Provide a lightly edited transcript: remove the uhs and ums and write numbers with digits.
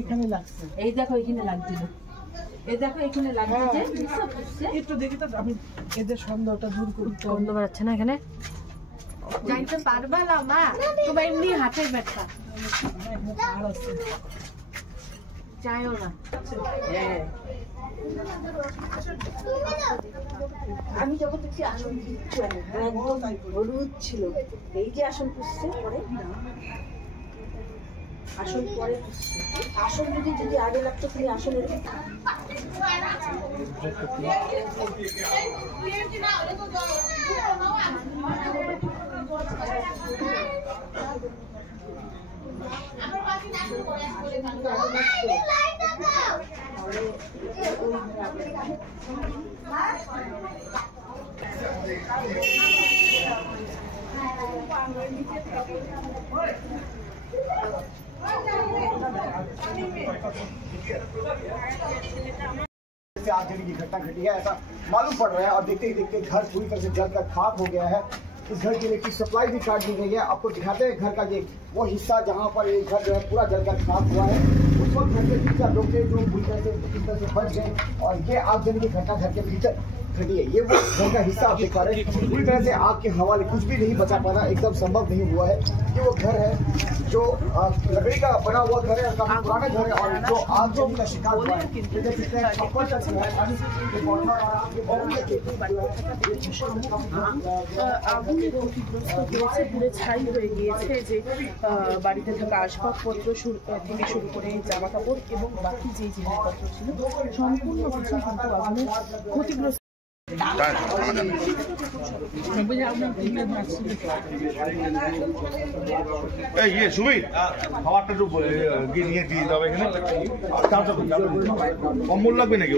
এখানে লাগছে, এই দেখো এখানে লাগছিল, এই দেখো এখানে লাগছে, একটু দেখি তো আমি এদের সন্দেহটা দূর করতে। গন্ধ বেরোচ্ছে না এখানে? যাইতে পারবা না মা, তোমার এমনি হাতের ব্যথা, যাইও না। আমি যখন দেখছি আসন একদম হলুদ ছিল, এই যে আসন পুষছে পরে, আসন পরে পুষছে, আসন যদি আগে লাগতো তাহলে আসনের आगजनी की घटना घटी है ऐसा मालूम पड़ रहा है और देखते ही देखते घर पूरी तरह से जलकर खाक हो गया है। इस घर की इलेक्ट्रिक सप्लाई भी काट दी गई है। आपको दिखाते हैं घर का ये वो हिस्सा जहाँ पर ये घर जो है पूरा जलकर खाक हुआ है। उस वक्त घर के भीतर लोग थे जो पूरी तरह से इस तरह से बच गए और ये आगजनी की घटना घर के भीतर घटी है। ये वो घर का हिस्सा आप देख पा रहे हैं, पूरी तरह से आग के हवाले कुछ भी नहीं बचा पाना एकदम संभव नहीं हुआ है। ये वो घर है जो लकड़ी का बना हुआ घर है, काफी पुराना घर है और जो आगजनी का शिकार हुआ है। আগুনে ক্ষতিগ্রস্ত হয়েছে, পুরো ছাই হয়ে গিয়েছে যে বাড়িতে থাকা আসবাবপত্র থেকে শুরু করে জামা কাপড় এবং বাকি যে জিনিসপত্র ছিল সম্পূর্ণ কিছু কিন্তু আগুনে ক্ষতিগ্রস্ত। ये सुमित খাবারটা একটু নিয়ে দিয়ে যাবে এখানে, কম্বল লাগবে নাকি?